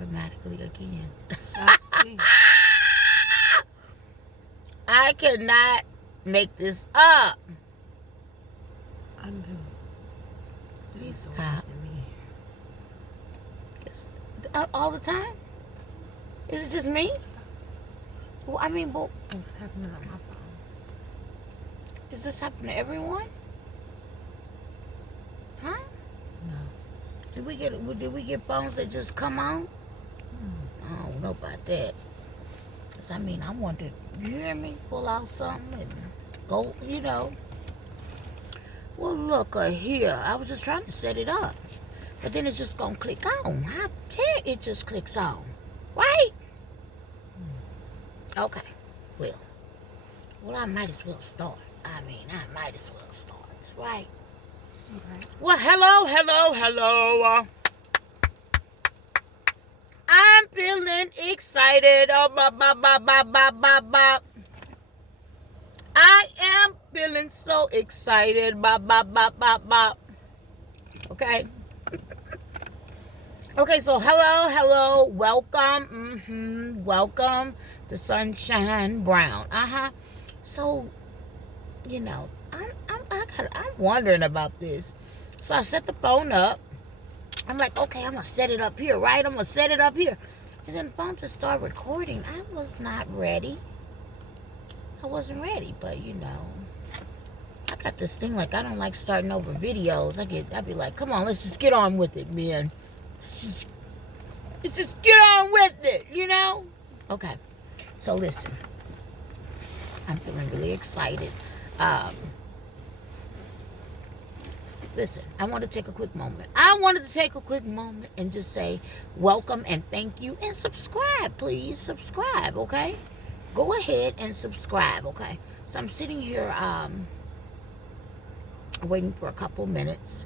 automatically again. I see. I cannot make this up. I do. Please stop. All the time? Is it just me? Well, I mean, but It was happening on my phone. is this happening to everyone? Huh? No. Did we get phones that just come on? I don't know about that. Cause I mean, I wanted, you hear me? Pull out something and go, you know. Well, look here. I was just trying to set it up, but then it's just gonna click on. How dare it just clicks on, right? Okay. Well, I might as well start. I mean, I might as well start, right? Okay. Well, hello. I'm feeling excited. Oh, bop. I am feeling so excited. Bop. Okay. Okay, so hello. Welcome. Welcome to Sunshine Brown. So, you know, I'm wondering about this. So I set the phone up. I'm like, okay, I'm gonna set it up here, right? I'm gonna set it up here. And then the phone just started recording. I was not ready. I wasn't ready, but you know, I got this thing like I don't like starting over videos. I'd be like, come on, let's just get on with it, man. Let's just get on with it, you know? Okay. So listen. I'm feeling really excited. Listen, I want to take a quick moment. I wanted to take a quick moment and just say welcome and thank you and subscribe, please. Subscribe, okay? Go ahead and subscribe, okay? So I'm sitting here waiting for a couple minutes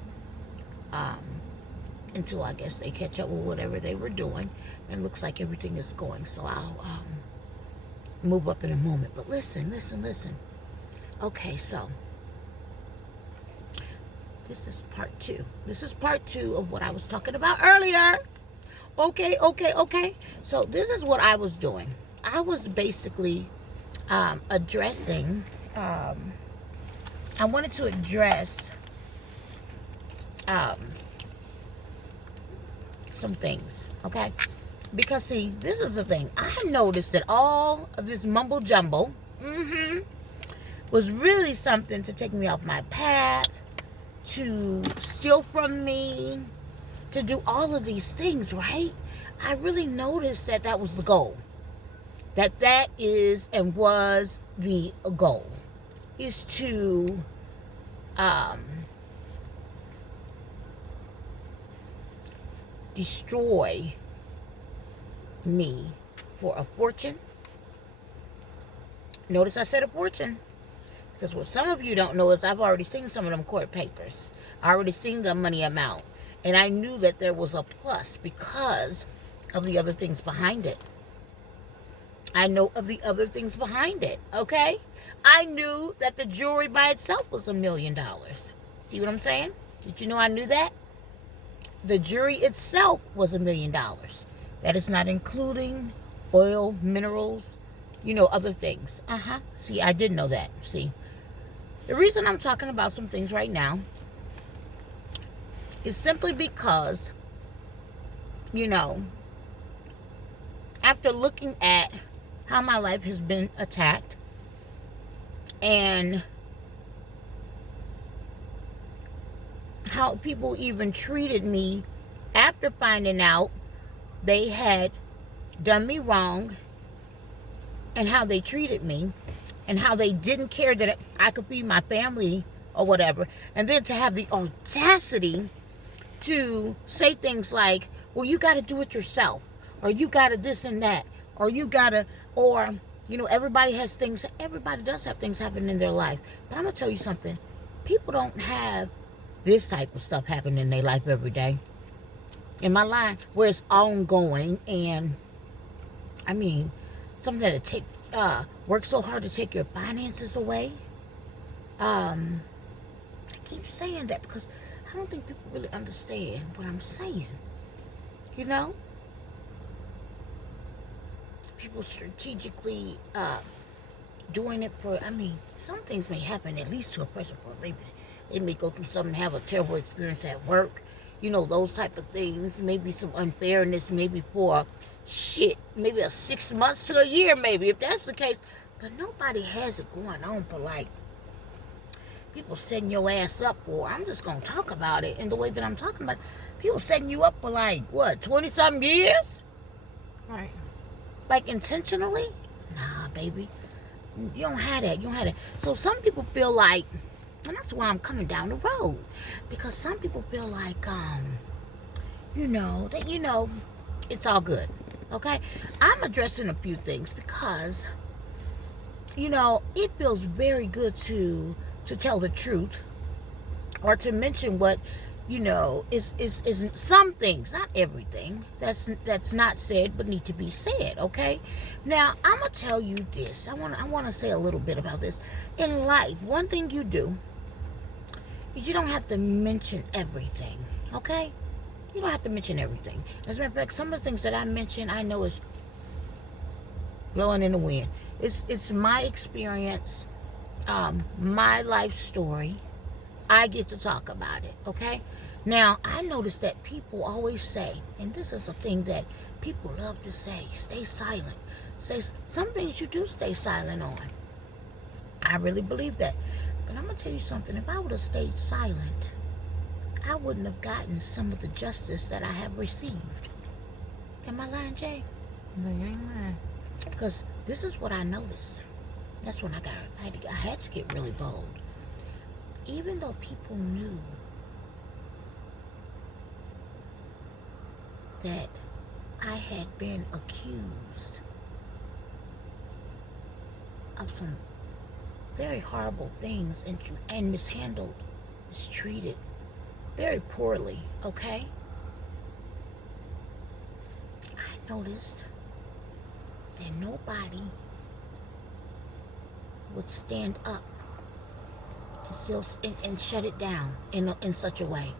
until I guess they catch up with whatever they were doing. And looks like everything is going. So I'll move up in a moment. But listen. Okay, so this is part 2. This is part 2 of what I was talking about earlier. Okay. So this is what I was doing. I was basically addressing, I wanted to address some things, okay? Because, see, this is the thing. I noticed that all of this mumbo jumbo was really something to take me off my path, to steal from me, to do all of these things, right? I really noticed that that was the goal. That is and was the goal. Is to destroy me for a fortune. Notice I said a fortune. Because what some of you don't know is I've already seen some of them court papers. I already seen the money amount. And I knew that there was a plus because of the other things behind it. I know of the other things behind it, okay? I knew that the jewelry by itself was $1 million. See what I'm saying? Did you know I knew that? The jewelry itself was $1 million. That is not including oil, minerals, you know, other things. See, I did know that. See, the reason I'm talking about some things right now is simply because, you know, after looking at how my life has been attacked and how people even treated me after finding out they had done me wrong, and how they treated me and how they didn't care that I could feed my family or whatever, and then to have the audacity to say things like, well, you got to do it yourself, or you got to this and that, or you got to, or, you know, everybody does have things happen in their life. But I'm going to tell you something. People don't have this type of stuff happen in their life every day. In my life, where it's ongoing, and, I mean, something that work so hard to take your finances away. I keep saying that because I don't think people really understand what I'm saying. You know? people strategically doing it for, I mean, some things may happen at least to a person for maybe they may go through something, have a terrible experience at work, you know, those type of things, maybe some unfairness, maybe for shit, maybe a 6 months to a year, maybe, if that's the case. But nobody has it going on for like people setting your ass up for, I'm just gonna talk about it in the way that I'm talking about it. People setting you up for like what, 20 something years? Right. Like intentionally? Nah, baby. You don't have that. You don't have that. So some people feel like, and that's why I'm coming down the road. Because some people feel like, it's all good. Okay? I'm addressing a few things because, it feels very good to tell the truth or to mention what, is some things, not everything, that's not said but need to be said, okay? Now, I'm going to tell you this. I want to say a little bit about this. In life, one thing you do is you don't have to mention everything, okay? You don't have to mention everything. As a matter of fact, some of the things that I mention, I know is blowing in the wind. It's my experience, my life story. I get to talk about it, okay? Now, I notice that people always say, and this is a thing that people love to say, stay silent. Some things you do stay silent on. I really believe that. But I'm going to tell you something. If I would have stayed silent, I wouldn't have gotten some of the justice that I have received. Am I lying, Jay? No, you ain't lying. Because this is what I noticed. That's when I had to get really bold. Even though people knew that I had been accused of some very horrible things and mishandled, mistreated very poorly, okay? I noticed that nobody would stand up and shut it down in such a way.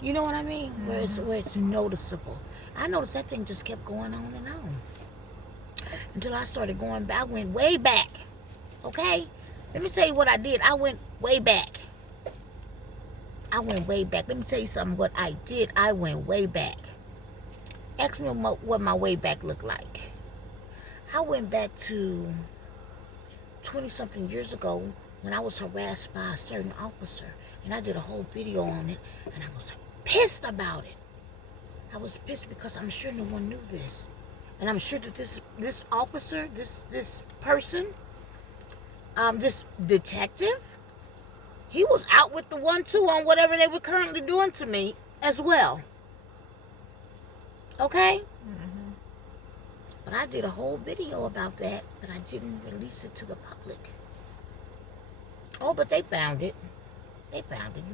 You know what I mean? Mm-hmm. Where it's noticeable. I noticed that thing just kept going on and on. Until I started going back. I went way back. Okay? Let me tell you what I did. I went way back. Let me tell you something what I did. I went way back. Ask me what my way back looked like. I went back to 20-something years ago when I was harassed by a certain officer. And I did a whole video on it. And I was pissed about it. I was pissed because I'm sure no one knew this. And I'm sure that this officer, this person, this detective, he was out with the 1-2 on whatever they were currently doing to me as well. Okay? Mm-hmm. But I did a whole video about that, but I didn't release it to the public. Oh, but they found it. They found it.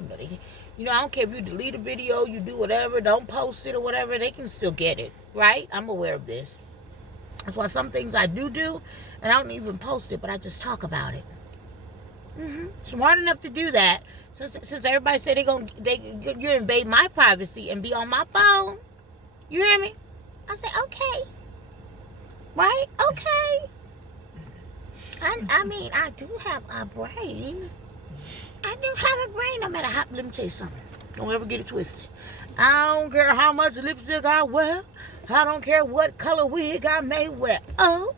I don't care if you delete a video, you do whatever, don't post it or whatever, they can still get it, right? I'm aware of this. That's why some things I do, and I don't even post it, but I just talk about it. Smart enough to do that. Since everybody said you invade my privacy and be on my phone, you hear me? I said, okay. Right? Okay. I mean, I do have a brain. I do have a brain, no matter how. Let me tell you something. Don't ever get it twisted. I don't care how much lipstick I wear. I don't care what color wig I may wear. Oh.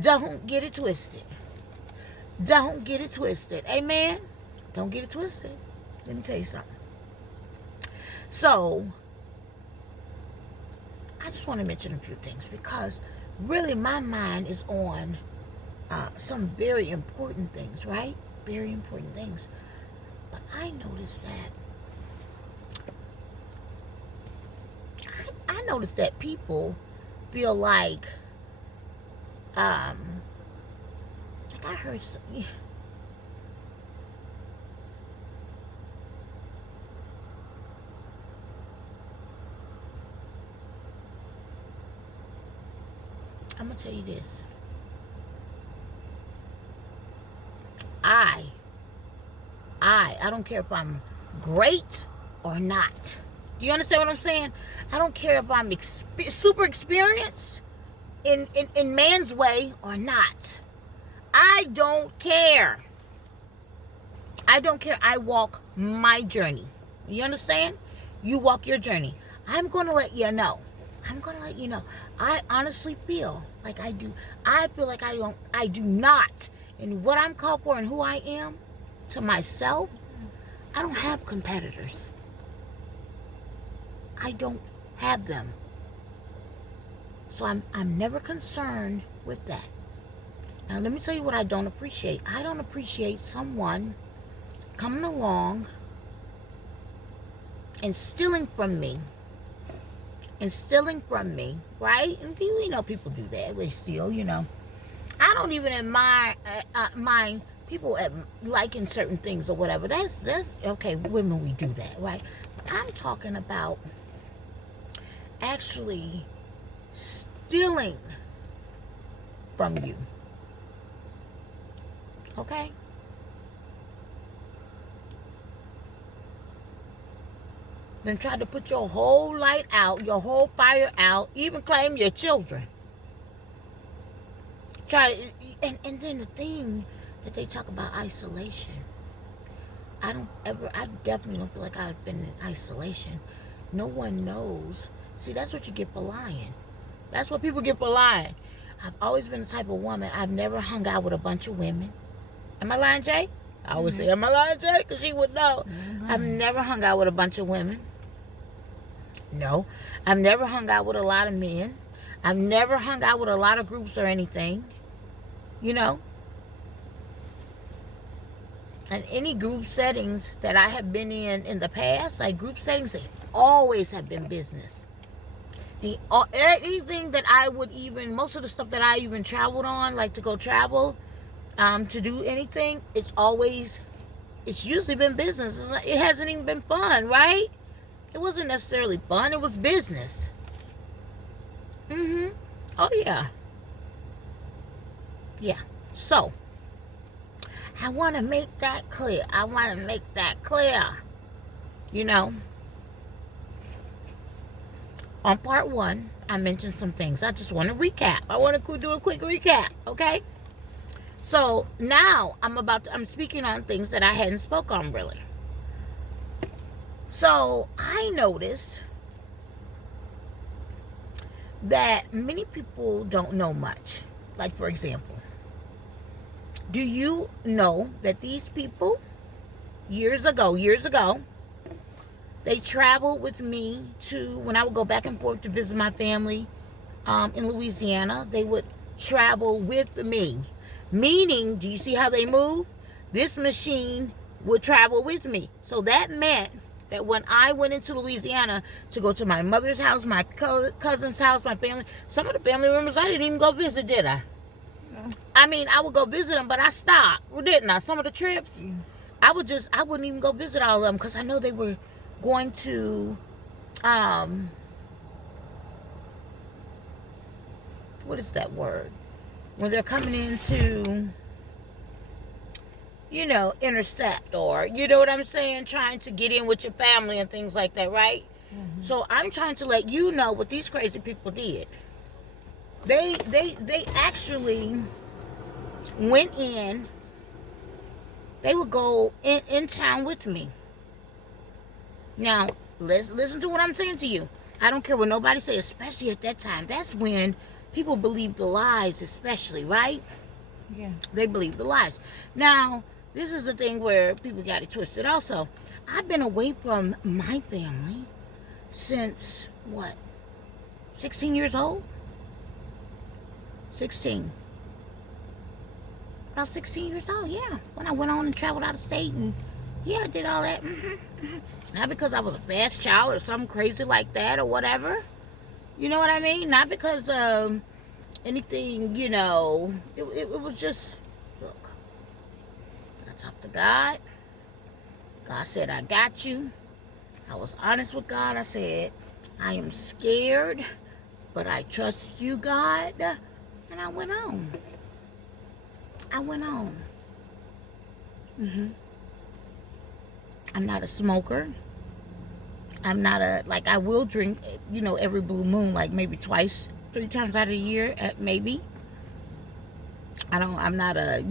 Don't get it twisted. Don't get it twisted. Amen? Don't get it twisted. Let me tell you something. So, I just want to mention a few things because really my mind is on some very important things, right? Very important things. But I noticed that people feel like I heard I'm gonna tell you this. I don't care if I'm great or not. Do you understand what I'm saying? I don't care if I'm super experienced in man's way or not. I don't care. I don't care. I walk my journey. You understand? You walk your journey. I'm going to let you know. I'm going to let you know. I honestly feel like I do. I feel like I do not. In what I'm called for and who I am to myself, I don't have competitors. I don't have them. So I'm never concerned with that. Now let me tell you what I don't appreciate. I don't appreciate someone coming along and stealing from me. Right? And you know people do that. They steal, you know. I don't even admire, mind people liking certain things or whatever. That's okay. Women, we do that, right? I'm talking about actually stealing from you. Okay? Then try to put your whole light out, your whole fire out, even claim your children. And then the thing that they talk about isolation. I definitely don't feel like I've been in isolation. No one knows. See, that's what you get for lying. That's what people get for lying. I've always been the type of woman, I've never hung out with a bunch of women. Am I lying, Jay? I always say, am I lying, Jay? Because she would know. I've never hung out with a bunch of women. No. I've never hung out with a lot of men. I've never hung out with a lot of groups or anything. You know? And any group settings that I have been in the past, like group settings, they always have been business. Anything that I would even, most of the stuff that I even traveled on, like to go travel, to do anything, it's usually been business. It hasn't even been fun, right? It wasn't necessarily fun. It was business. Oh, yeah. Yeah. So, I want to make that clear. You know, on part 1, I mentioned some things. I just want to recap. I want to do a quick recap, okay? So, now I'm speaking on things that I hadn't spoke on really. So, I noticed that many people don't know much. Like, for example, do you know that these people, years ago, they traveled with me to, when I would go back and forth to visit my family in Louisiana, they would travel with me. Meaning, do you see how they move? This machine would travel with me. So that meant that when I went into Louisiana to go to my mother's house, my cousin's house, my family, some of the family members I didn't even go visit, did I? No. I mean, I would go visit them, but I stopped, didn't I? Some of the trips, I wouldn't even go visit all of them because I know they were going to, what is that word? When they're coming into, you know, intercept, or, you know what I'm saying, trying to get in with your family and things like that, right? So I'm trying to let you know what these crazy people did. They actually went in. They would go in town with me. Now, listen to what I'm saying to you. I don't care what nobody says, especially at that time. That's when people believe the lies, especially, right? Yeah. They believe the lies. Now, this is the thing where people got it twisted also. I've been away from my family since, 16 years old? 16. About 16 years old, yeah. When I went on and traveled out of state and, yeah, I did all that. Not because I was a fast child or something crazy like that or whatever. You know what I mean? Not because of anything, you know. It was just, look, I talked to God. God said, I got you. I was honest with God. I said, I am scared, but I trust you, God. And I went on. I'm not a smoker. I'm not like, I will drink, every blue moon, like maybe twice, 3 times out of the year, maybe. I'm not a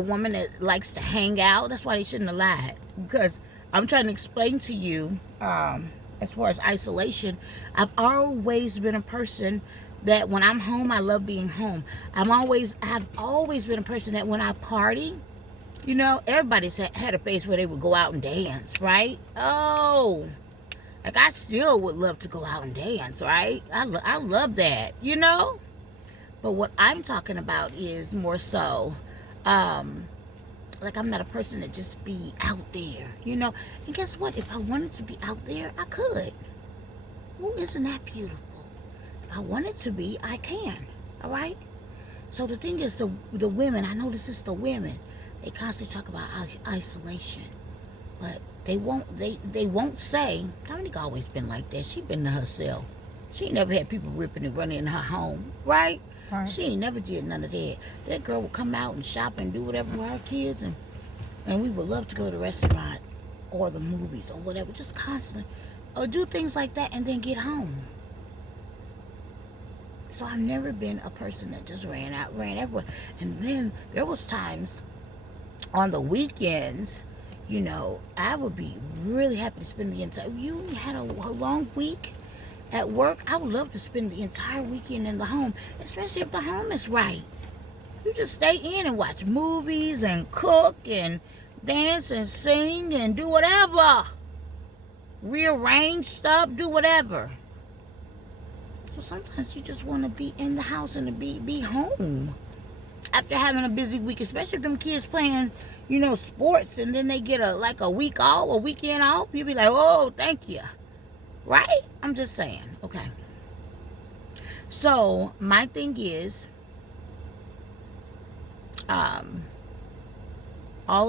woman that likes to hang out. That's why they shouldn't have lied. Because I'm trying to explain to you, as far as isolation, I've always been a person that when I'm home, I love being home. I've always been a person that when I party, everybody's had a phase where they would go out and dance, right? Oh, like I still would love to go out and dance, right? I love that, But what I'm talking about is more so, like I'm not a person that just be out there, And guess what? If I wanted to be out there, I could. Well, isn't that beautiful? If I wanted to be, I can. All right? So the thing is, the women, I notice it's the women, they constantly talk about isolation. But they won't say, Dominique always been like that. She been to herself. She ain't never had people ripping and running in her home, right? Right. She ain't never did none of that. That girl would come out and shop and do whatever with her kids, and we would love to go to the restaurant or the movies or whatever, just constantly, or do things like that and then get home. So I've never been a person that just ran everywhere. And then there was times on the weekends, I would be really happy to spend the entire, you had a long week at work, I would love to spend the entire weekend in the home, especially if the home is right. You just stay in and watch movies and cook and dance and sing and do whatever. Rearrange stuff, do whatever. So sometimes you just want to be in the house and to be home. After having a busy week, especially if them kids playing, sports, and then they get a week off, a weekend off, you'll be like, oh, thank you. Right? I'm just saying. Okay. So, my thing is, all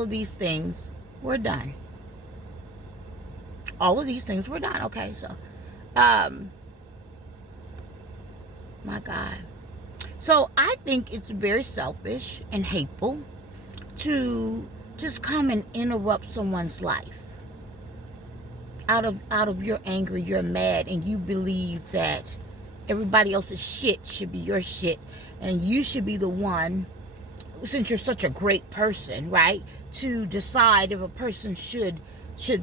of these things were done. All of these things were done. Okay, so, my God. So, I think it's very selfish and hateful to just come and interrupt someone's life. Out of your anger, you're mad, and you believe that everybody else's shit should be your shit, and you should be the one, since you're such a great person, right, to decide if a person should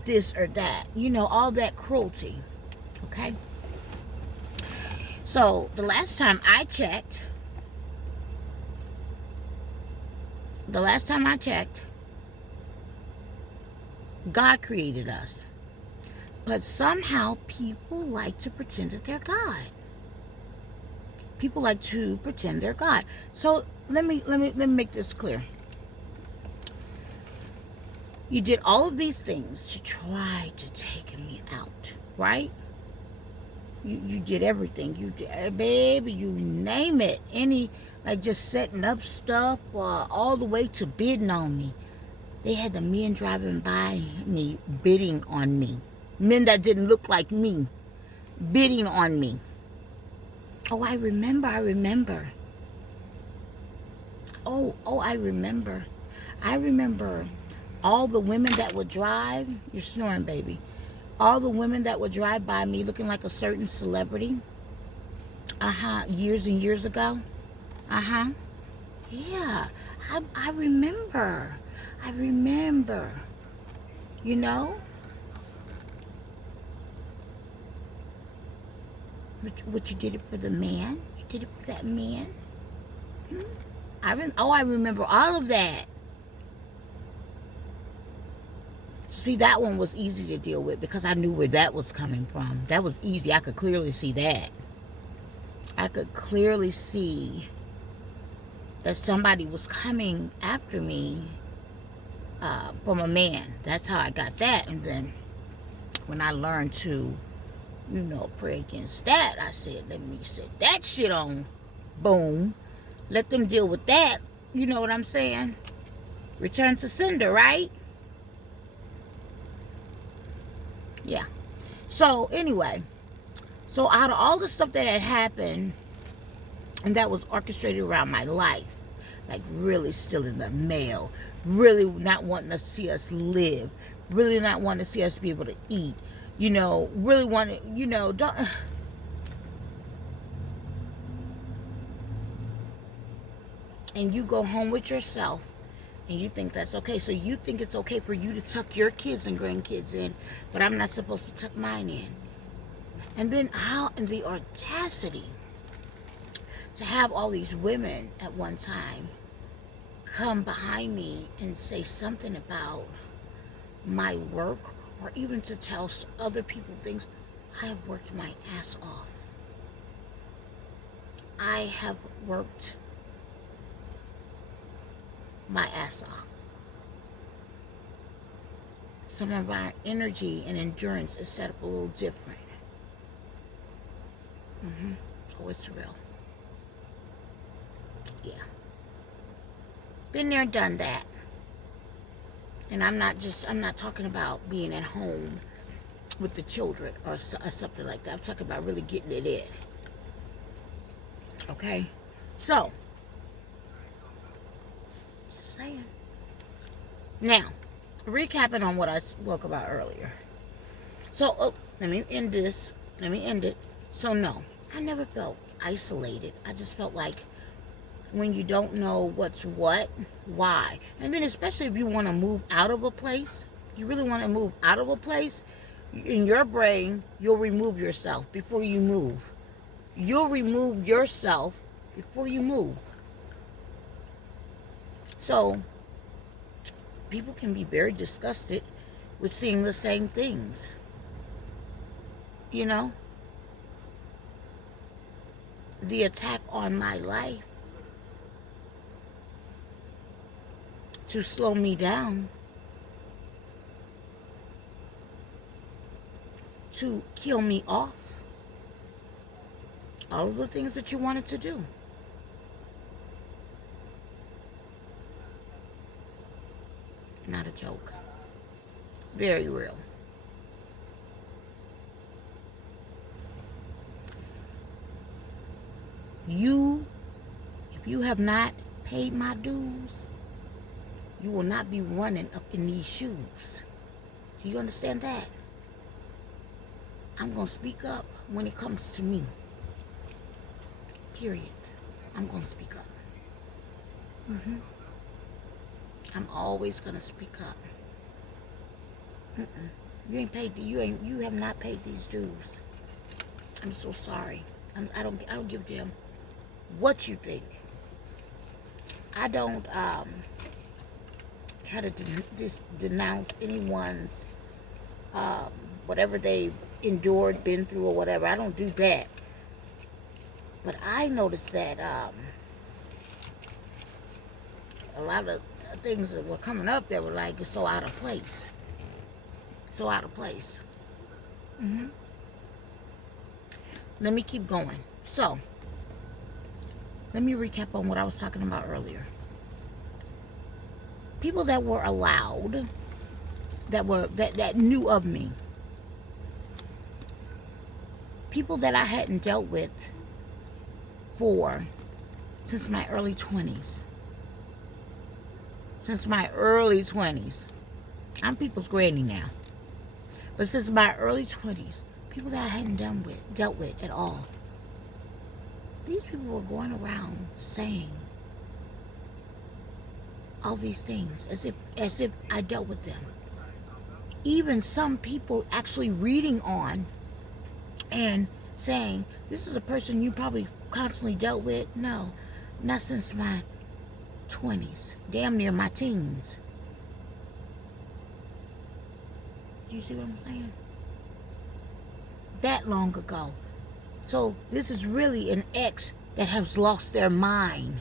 this or that, all that cruelty. Okay. So the last time I checked, God created us. But somehow people like to pretend that they're God. People like to pretend they're God. So let me make this clear. You did all of these things to try to take me out, right? You did everything. You did, baby, you name it. Like just setting up stuff, all the way to bidding on me. They had the men driving by me, bidding on me. Men that didn't look like me, bidding on me. Oh, I remember. Oh, I remember. I remember all the women that would drive. You're snoring, baby. All the women that would drive by me looking like a certain celebrity. Years and years ago. Yeah, I remember. What you did it for the man? You did it for that man? I remember all of that. See, that one was easy to deal with because I knew where that was coming from. That was easy. I could clearly see that. I could clearly see that somebody was coming after me from a man. That's how I got that. And then when I learned to pray against that, I said, let me set that shit on. Boom. Let them deal with that. You know what I'm saying? Return to sender, right? Yeah. So, anyway. So, out of all the stuff that had happened, and that was orchestrated around my life, like really still in the mail, really not wanting to see us live, really not want to see us be able to eat, really want to, don't. And you go home with yourself and you think that's okay. So you think it's okay for you to tuck your kids and grandkids in, but I'm not supposed to tuck mine in. And then how in the audacity to have all these women at one time come behind me and say something about my work, or even to tell other people things. I have worked my ass off. I have worked my ass off. Some of our energy and endurance is set up a little different. Oh, it's real. Yeah. Been there, done that. And I'm not talking about being at home with the children or something like that. I'm talking about really getting it in. Okay? So, just saying. Now, recapping on what I spoke about earlier. So, let me end this. Let me end it. So, no, I never felt isolated. I just felt like when you don't know what's what, why. And then especially if you want to move out of a place, you really want to move out of a place, in your brain, you'll remove yourself before you move. You'll remove yourself before you move. So, people can be very disgusted with seeing the same things. The attack on my life to slow me down, to kill me off, all of the things that you wanted to do. Not a joke. Very real. If you have not paid my dues, you will not be running up in these shoes. Do you understand that? I'm going to speak up when it comes to me. Period. I'm going to speak up. I'm always going to speak up. You have not paid these dues. I'm so sorry. I don't give a damn what you think. I don't try to denounce anyone's whatever they've endured, been through, or whatever. I don't do that. But I noticed that a lot of things that were coming up that were like so out of place. So out of place. Let me keep going. So, let me recap on what I was talking about earlier. People that were allowed, that knew of me. People that I hadn't dealt with since my early 20s. Since my early 20s. I'm people's granny now. But since my early 20s, people that I hadn't dealt with at all. These people were going around saying all these things as if I dealt with them. Even some people actually reading on and saying, this is a person you probably constantly dealt with. No, not since my 20s. Damn near my teens. Do you see what I'm saying? That long ago. So this is really an ex that has lost their mind.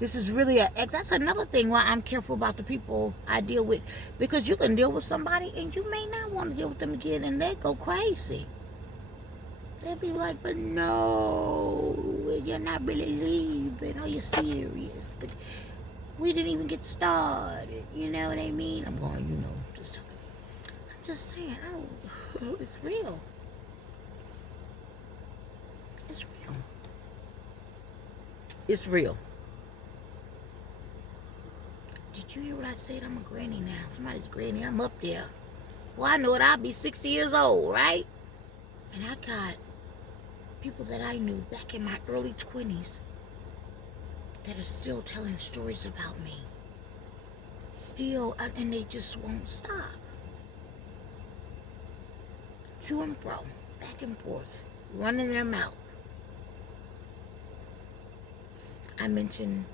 This is really an ex. That's another thing why I'm careful about the people I deal with. Because you can deal with somebody and you may not want to deal with them again, and they go crazy. They'll be like, but no, you're not really leaving. Are you serious? But we didn't even get started. You know what I mean? I'm going, I'm just saying, it's real. It's real. It's real. Did you hear what I said? I'm a granny now. Somebody's granny. I'm up there. Well, I know it. I'll be 60 years old, right? And I got people that I knew back in my early 20s that are still telling stories about me. Still, and they just won't stop. To and fro, back and forth, running their mouth. I mentioned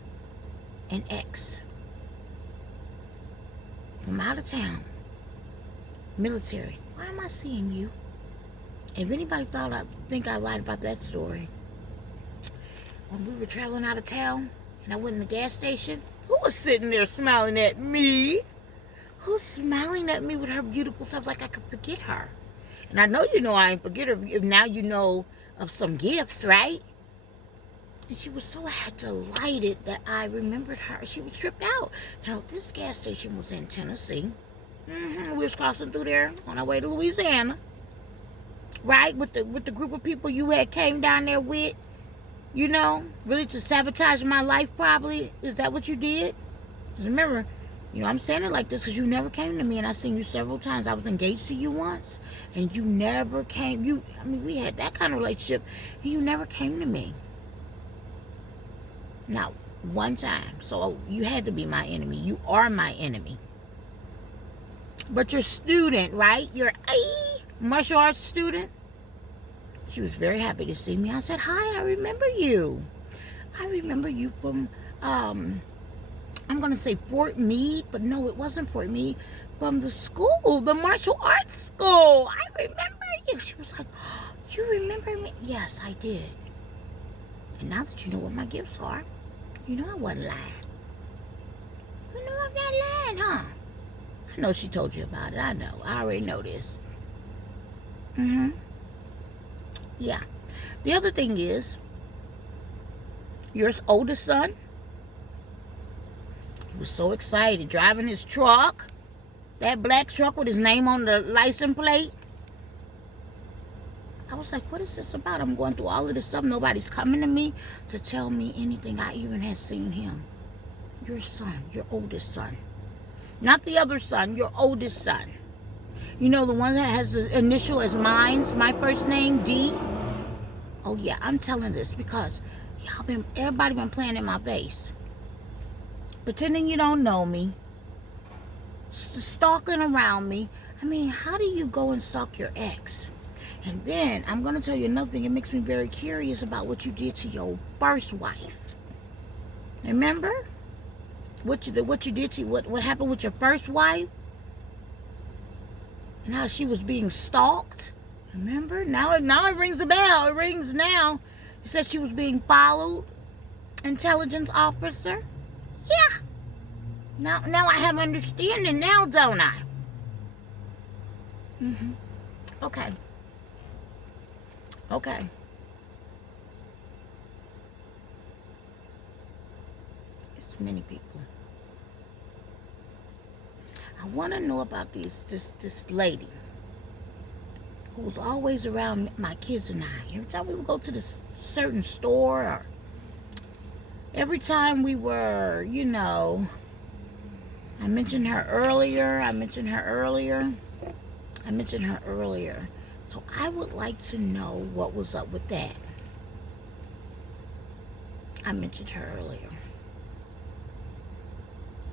an ex from out of town, military. Why am I seeing you? If anybody think I lied about that story, when we were traveling out of town and I went in the gas station, who was sitting there smiling at me? Who's smiling at me with her beautiful self like I could forget her? And I know you know I ain't forget her. Now you know of some gifts, right? And she was so delighted that I remembered her. She was tripped out. Now, this gas station was in Tennessee. We was crossing through there on our way to Louisiana. Right? With the group of people you had came down there with. You know, really to sabotage my life probably. Is that what you did? Because remember, you know, I'm saying it like this because you never came to me, and I've seen you several times. I was engaged to you once, and you never came. We had that kind of relationship, and you never came to me. Not one time. So you had to be my enemy. You are my enemy. But your student, right? Your martial arts student. She was very happy to see me. I said, hi, I remember you. I remember you from, I'm going to say Fort Meade, but no, it wasn't Fort Meade. From the school, the martial arts school. I remember you. She was like, oh, you remember me? Yes, I did. And now that you know what my gifts are, you know I wasn't lying. You know I'm not lying, huh? I know she told you about it. I know. I already know this. Yeah. The other thing is, your oldest son, he was so excited driving his truck, that black truck with his name on the license plate. I was like, what is this about? I'm going through all of this stuff. Nobody's coming to me to tell me anything. I even had seen him. Your son, your oldest son. Not the other son, your oldest son. You know, the one that has the initial as mine's, my first name, D. Oh yeah, I'm telling this because everybody been playing in my face. Pretending you don't know me. Stalking around me. I mean, how do you go and stalk your ex? And then, I'm going to tell you another thing. It makes me very curious about what you did to your first wife. Remember? What you did to what happened with your first wife? And how she was being stalked? Remember? Now it rings a bell. It rings now. You said she was being followed. Intelligence officer? Yeah. Now I have understanding now, don't I? Okay. Okay. It's many people. I want to know about this lady who was always around my kids and I. Every time we would go to this certain store, or every time we were, you know, I mentioned her earlier. So I would like to know what was up with that. I mentioned her earlier.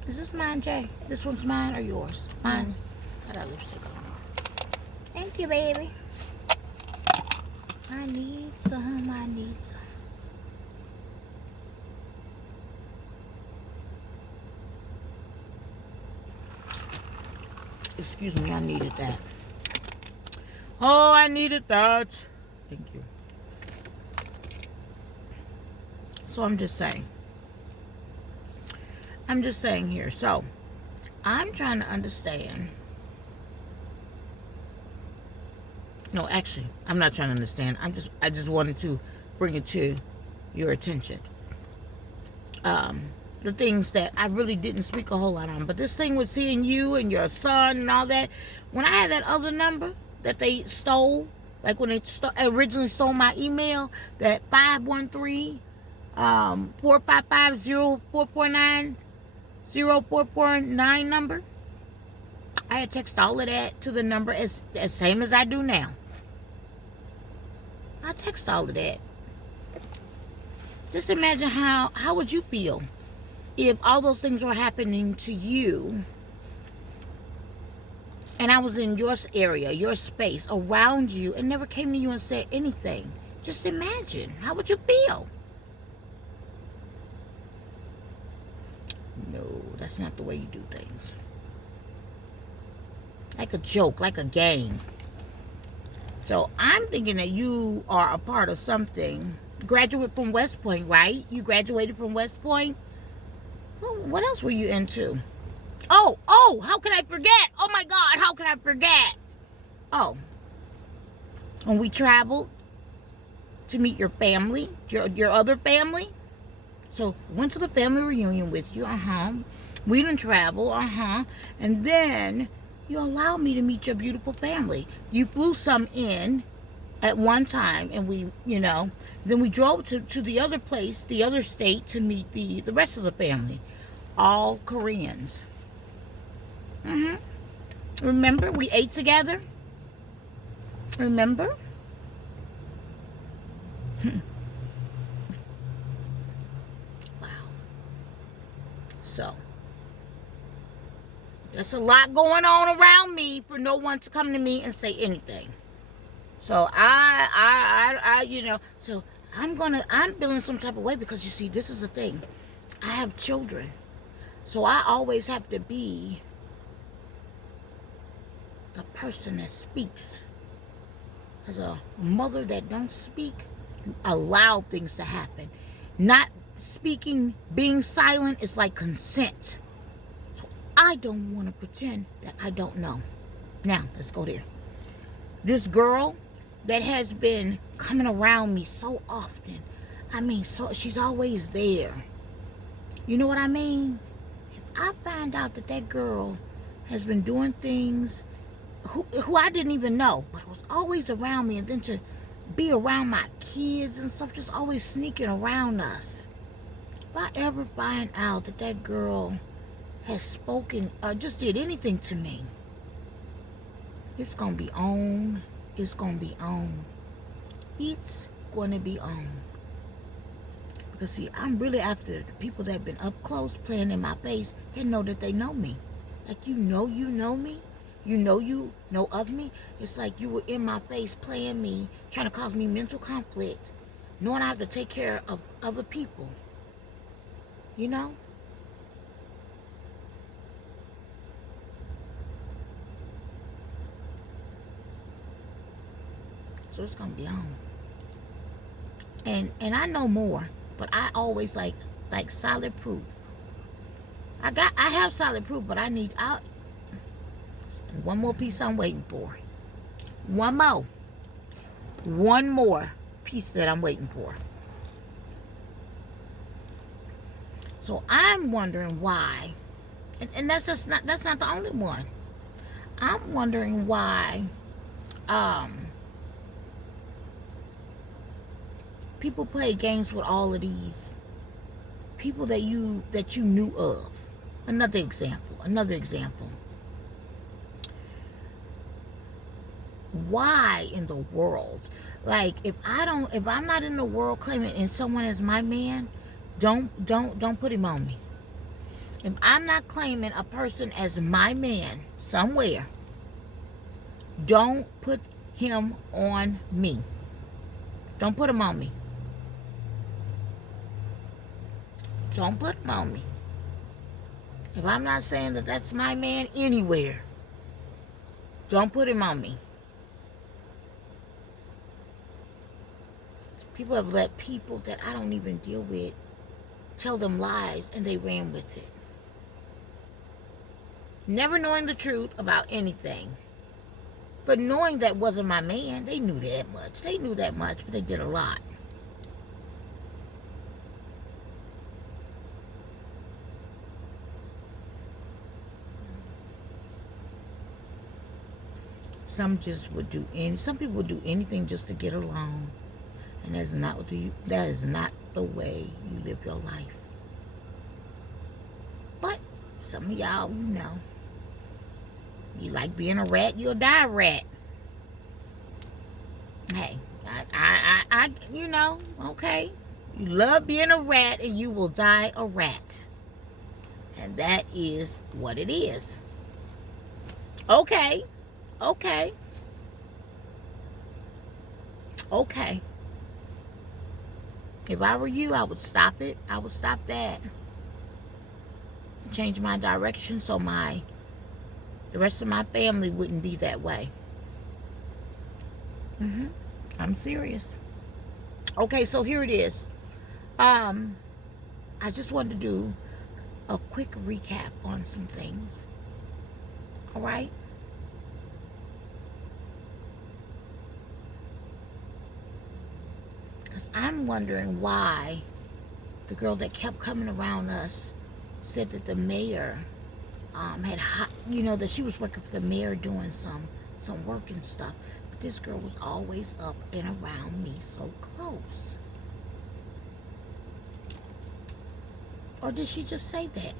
Is this mine, Jay? This one's mine or yours? Mine. I got lipstick on. Thank you, baby. I need some. Excuse me, I needed that. Oh, I needed that. Thank you. So I'm just saying here. So I'm trying to understand. No, actually, I'm not trying to understand. I just wanted to bring it to your attention. The things that I really didn't speak a whole lot on. But this thing with seeing you and your son and all that, when I had that other number that they stole, like when they originally stole my email, that 513-455-0449 0449 number, I had text all of that to the number as same as I do now. I text all of that. Just imagine how would you feel if all those things were happening to you and I was in your area, your space, around you, and never came to you and said anything. Just imagine. How would you feel? No, that's not the way you do things. Like a joke, like a game. So I'm thinking that you are a part of something. Graduate from West Point, right? You graduated from West Point? Well, what else were you into? Oh, how could I forget? Oh my God, how could I forget? Oh, when we traveled to meet your family, your other family. So went to the family reunion with you, We didn't travel, And then you allowed me to meet your beautiful family. You flew some in at one time, and we, then we drove to the other place, the other state, to meet the rest of the family. All Koreans. Remember, we ate together? Remember? Wow. So, there's a lot going on around me for no one to come to me and say anything. So so I'm feeling some type of way because you see, this is the thing. I have children. So I always have to be a person that speaks. As a mother that don't speak, you allow things to happen. Not speaking, being silent is like consent. So I don't want to pretend that I don't know. Now, let's go there. This girl that has been coming around me so often. She's always there. You know what I mean? If I find out that girl has been doing things who I didn't even know, but was always around me, and then to be around my kids and stuff, just always sneaking around us. If I ever find out that girl has spoken or just did anything to me, it's gonna be on. It's gonna be on. It's gonna be on. Because see, I'm really after the people that have been up close playing in my face. They know that they know me. Like you know me. You know of me. It's like you were in my face playing me, trying to cause me mental conflict, knowing I have to take care of other people. You know? So it's gonna be on. And I know more, but I always like solid proof. I have solid proof, but I need one more piece I'm waiting for. One more piece that I'm waiting for. So I'm wondering why, and that's not the only one. I'm wondering why people play games with all of these people that you knew of. Another example. Why in the world? Like if I'm not in the world claiming and someone is my man, don't put him on me. If I'm not claiming a person as my man somewhere, don't put him on me. Don't put him on me. Don't put him on me. If I'm not saying that that's my man anywhere, don't put him on me. People have let people that I don't even deal with tell them lies, and they ran with it. Never knowing the truth about anything. But knowing that wasn't my man, they knew that much. They knew that much, but they did a lot. Some people would do anything just to get along. And that is not the way you live your life. But some of y'all, You like being a rat, you'll die a rat. Hey, you know, okay. You love being a rat and you will die a rat. And that is what it is. Okay. Okay. Okay. If I were you, I would stop it. I would stop that. Change my direction so the rest of my family wouldn't be that way. I'm serious. Okay, so here it is. I just wanted to do a quick recap on some things. All right? Because I'm wondering why the girl that kept coming around us said that the mayor had, that she was working for the mayor doing some work and stuff. But this girl was always up and around me so close. Or did she just say that?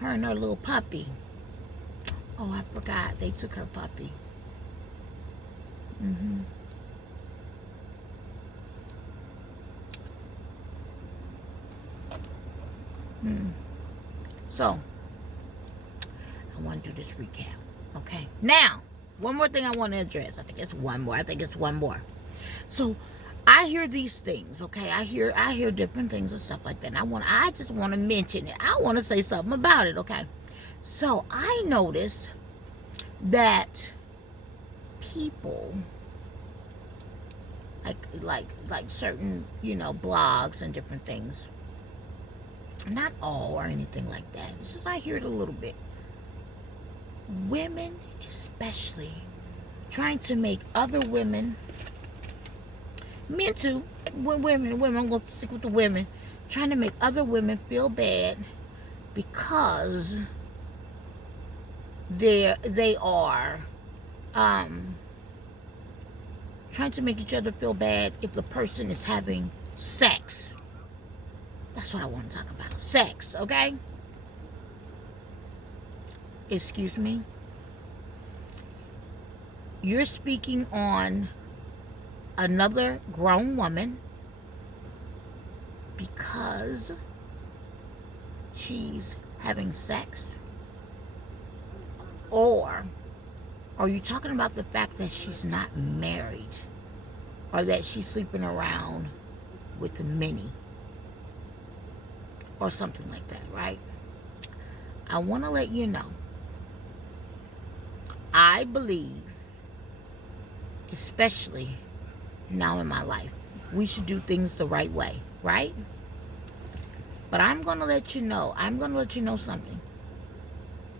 Her and her little puppy. Oh, I forgot. They took her puppy. So, I want to do this recap. Okay. Now, one more thing I want to address. I think it's one more. So, I hear these things, okay? I hear different things and stuff like that. And I just want to mention it. I want to say something about it, okay? So, I noticed that people like certain, blogs and different things. Not all or anything like that. It's just I hear it a little bit. Women especially trying to make other women, men too, women, I'm going to stick with the women, trying to make other women feel bad because they are trying to make each other feel bad if the person is having sex. That's what I want to talk about. Sex, okay? Excuse me. You're speaking on another grown woman because she's having sex? Or are you talking about the fact that she's not married? Or that she's sleeping around with many? Or something like that, right? I want to let you know, I believe, especially now in my life, we should do things the right way, right? But I'm going to let you know something.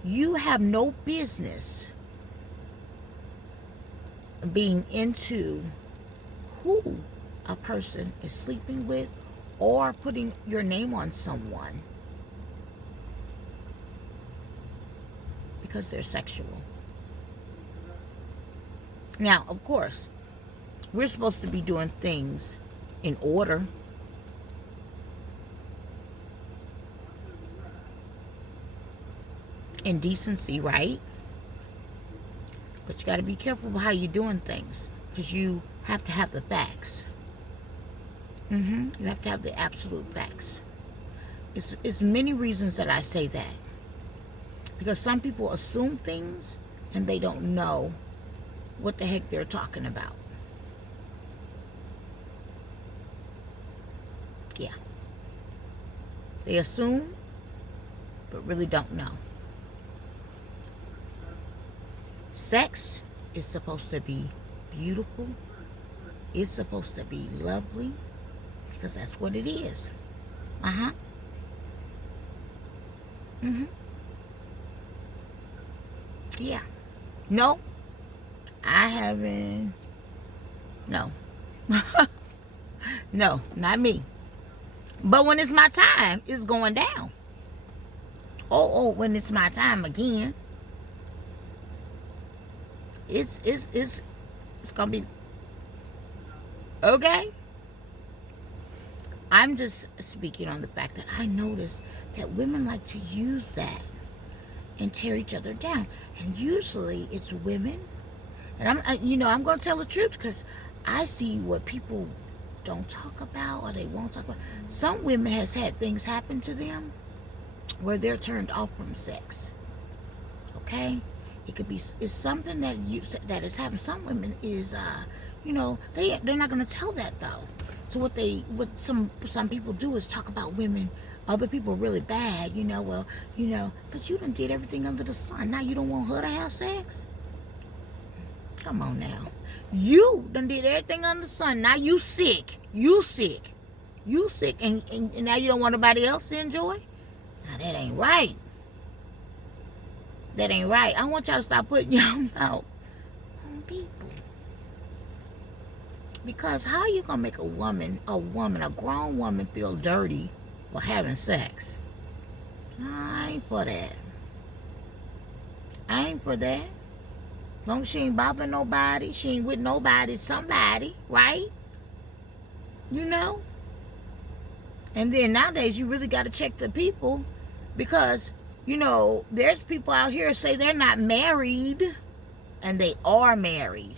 You have no business being into who a person is sleeping with or putting your name on someone because they're sexual. Now, of course, we're supposed to be doing things in order. In decency, right? But you got to be careful with how you're doing things, because you have to have the facts. You have to have the absolute facts. It's many reasons that I say that. Because some people assume things and they don't know what the heck they're talking about. Yeah. They assume, but really don't know. Sex is supposed to be beautiful. It's supposed to be lovely. Because that's what it is. Yeah. No. I haven't. No. No, not me. But when it's my time, it's going down. Oh, when it's my time again, it's gonna be okay. I'm just speaking on the fact that I noticed that women like to use that and tear each other down. And usually it's women. And I'm going to tell the truth because I see what people don't talk about or they won't talk about. Some women has had things happen to them where they're turned off from sex. Okay? It could be, it's something that is happening. Some women is, they're not going to tell that though. So what some people do is talk about women, other people really bad, but you done did everything under the sun. Now you don't want her to have sex? Come on now. You done did everything under the sun. Now you sick. You sick. You sick and now you don't want nobody else to enjoy? Now that ain't right. That ain't right. I want y'all to stop putting your mouth on people. Because how you gonna make a grown woman feel dirty for having sex? I ain't for that. I ain't for that. As long as she ain't bothering nobody, she ain't with nobody, somebody, right? And then nowadays you really gotta check the people because, there's people out here say they're not married and they are married.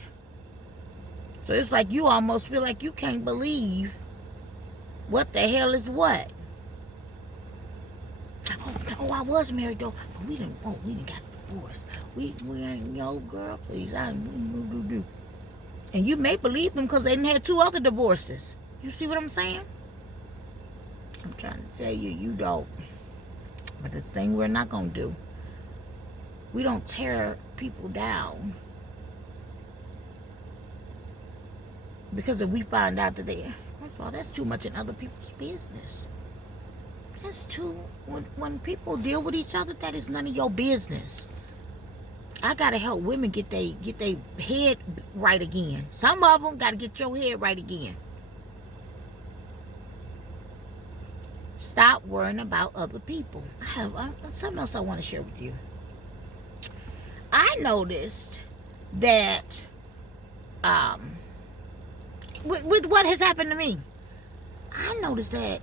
So it's like you almost feel like you can't believe what the hell is what. Oh, I was married though, but we didn't got divorced. We ain't, girl, please. And you may believe them because they didn't have 2 other divorces. You see what I'm saying? I'm trying to tell you, you don't. But the thing we're not going to do, we don't tear people down. Because if we find out that first of all, that's too much in other people's business. That's too, when people deal with each other, that is none of your business. I gotta help women get their head right again. Some of them gotta get your head right again. Stop worrying about other people. I have something else I want to share with you. I noticed that with what has happened to me, I noticed that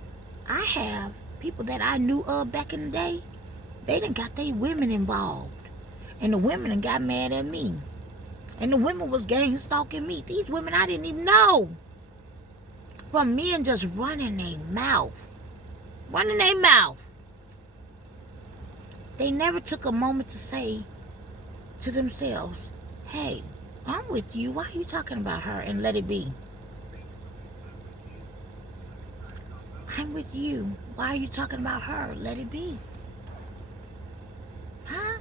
I have people that I knew of back in the day. They done got their women involved. And the women done got mad at me. And the women was gang stalking me. These women I didn't even know. From men just running their mouth. Running their mouth. They never took a moment to say to themselves, hey, I'm with you. Why are you talking about her? And let it be. I'm with you. Why are you talking about her? Let it be. Huh?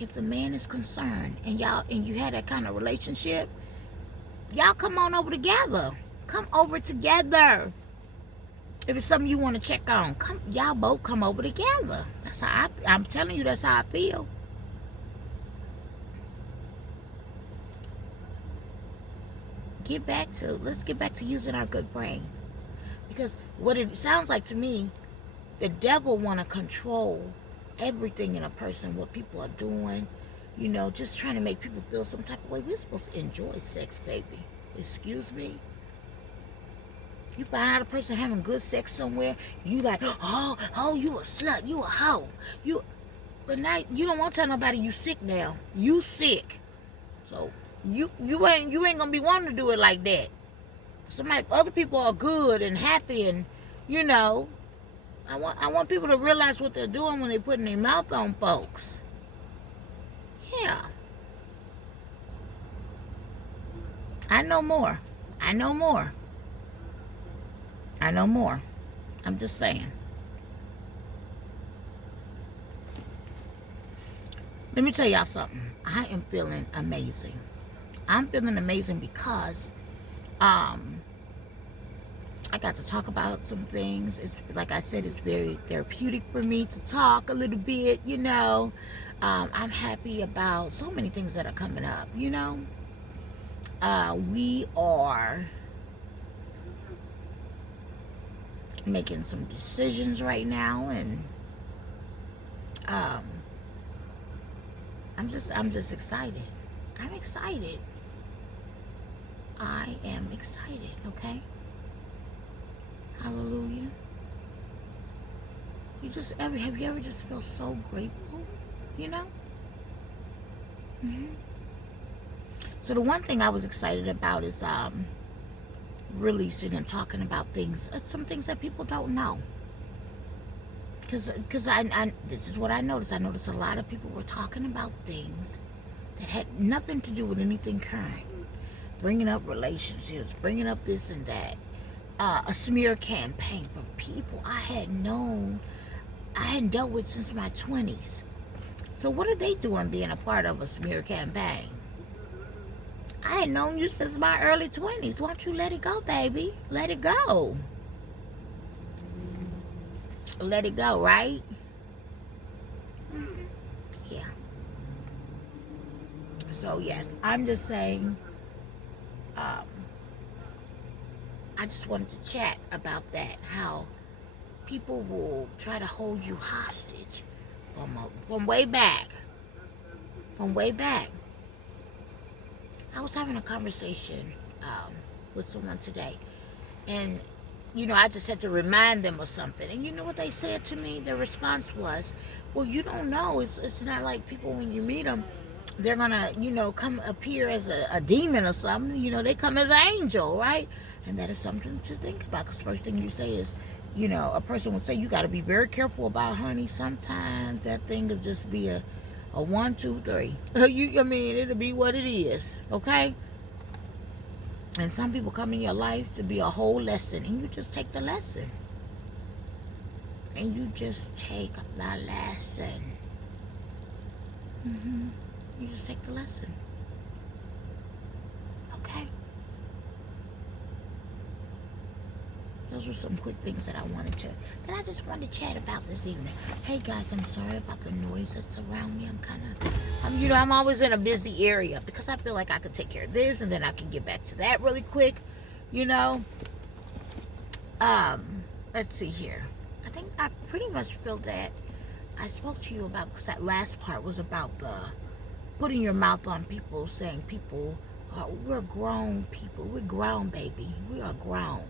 If the man is concerned and you had that kind of relationship, y'all come on over together. Come over together. If it's something you want to check on, y'all both come over together. That's how I'm telling you, that's how I feel. Let's get back to using our good brain. Because what it sounds like to me, the devil want to control everything in a person, what people are doing, just trying to make people feel some type of way. We're supposed to enjoy sex, baby. Excuse me? You find out a person having good sex somewhere, you like, oh, you a slut, you a hoe. But now you don't want to tell nobody you sick now. You sick. So you ain't gonna be wanting to do it like that. Other people are good and happy and I want people to realize what they're doing when they're putting their mouth on folks. Yeah. I know more. I'm just saying. Let me tell y'all something. I am feeling amazing. I'm feeling amazing because I got to talk about some things. It's like I said, it's very therapeutic for me to talk a little bit, I'm happy about so many things that are coming up, we are making some decisions right now, and I'm just excited. I'm excited. I am excited, okay? Hallelujah. Have you ever just felt so grateful, you know? So the one thing I was excited about is releasing and talking about things, some things that people don't know. Because I this is what I noticed. I noticed a lot of people were talking about things that had nothing to do with anything current. Bringing up relationships, bringing up this and that. A smear campaign from people I hadn't dealt with since my 20s. So what are they doing being a part of a smear campaign? I had known you since my early 20s. Why don't you let it go, baby? Let it go. Let it go, right? Yeah. So, yes, I'm just saying, I just wanted to chat about that, how people will try to hold you hostage from way back. From way back. I was having a conversation with someone today, and I just had to remind them of something. And you know what they said to me? Their response was, well, you don't know. It's not like people, when you meet them, they're going to, come appear as a demon or something. They come as an angel, right? And that is something to think about. Because first thing you say is, a person will say, you got to be very careful about honey. Sometimes that thing could just be a 1, 2, 3. It'll be what it is, okay? And some people come in your life to be a whole lesson, and you just take the lesson. And you just take the lesson. You just take the lesson. Okay? Those were some quick things that I just wanted to chat about this evening. Hey guys, I'm sorry about the noise that's around me. I'm always in a busy area because I feel like I could take care of this and then I can get back to that really quick. Let's see here. I think I pretty much feel that I spoke to you about, because that last part was about the putting your mouth on people, saying we're grown people. We're grown, baby. We are grown.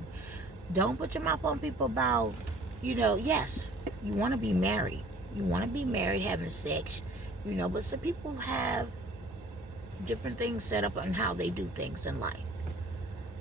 Don't put your mouth on people about, yes, you want to be married. You want to be married, having sex, but some people have different things set up on how they do things in life.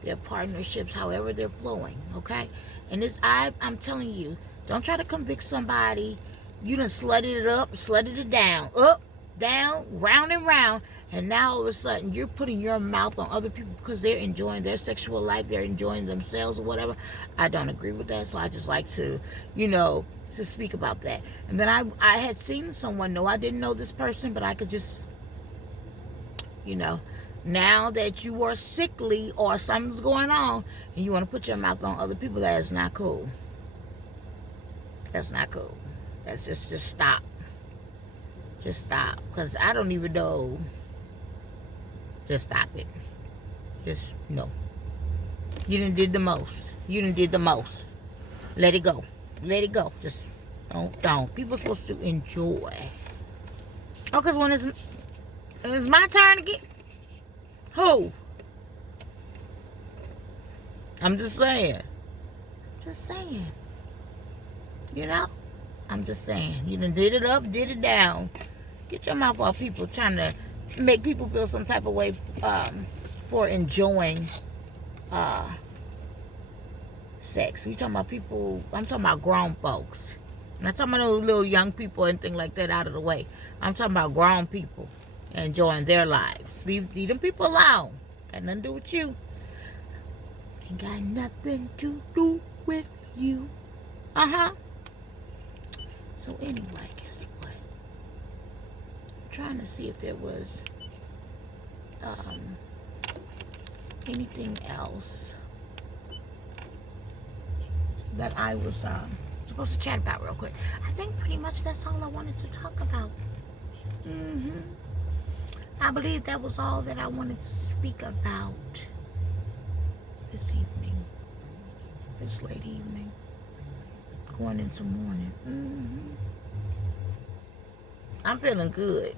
Their partnerships, however they're flowing, okay? And I'm telling you, don't try to convict somebody. You done slutted it up, slutted it down, up, down, round and round. And now all of a sudden you're putting your mouth on other people because they're enjoying their sexual life, they're enjoying themselves or whatever. I don't agree with that. So I just like to, to speak about that. And then I had seen someone, no, I didn't know this person, but I could just, now that you are sickly or something's going on and you want to put your mouth on other people, that is not cool. That's not cool. That's just stop. Just stop. Because I don't even know. Just stop it. Just, no. You done did the most. You done did the most. Let it go. Let it go. Just don't. People are supposed to enjoy. Oh, because when it's my turn again. Who? I'm just saying. Just saying. I'm just saying. You done did it up, did it down. Get your mouth off people trying to make people feel some type of way for enjoying sex. We talking about people, I'm talking about grown folks. I'm not talking about those little young people and things like that out of the way. I'm talking about grown people enjoying their lives. Leave them people alone. Got nothing to do with you. Ain't got nothing to do with you. So anyway, guess what? I'm trying to see if there was anything else that I was supposed to chat about real quick. I think pretty much that's all I wanted to talk about. I believe that was all that I wanted to speak about this evening. This late evening. Going into morning. I'm feeling good.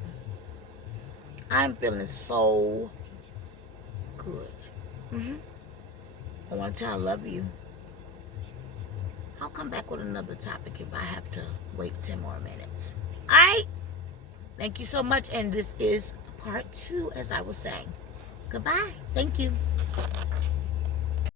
I'm feeling so good. I want to tell I love you. I'll come back with another topic if I have to wait 10 more minutes. All right? Thank you so much. And this is part 2, as I was saying. Goodbye. Thank you.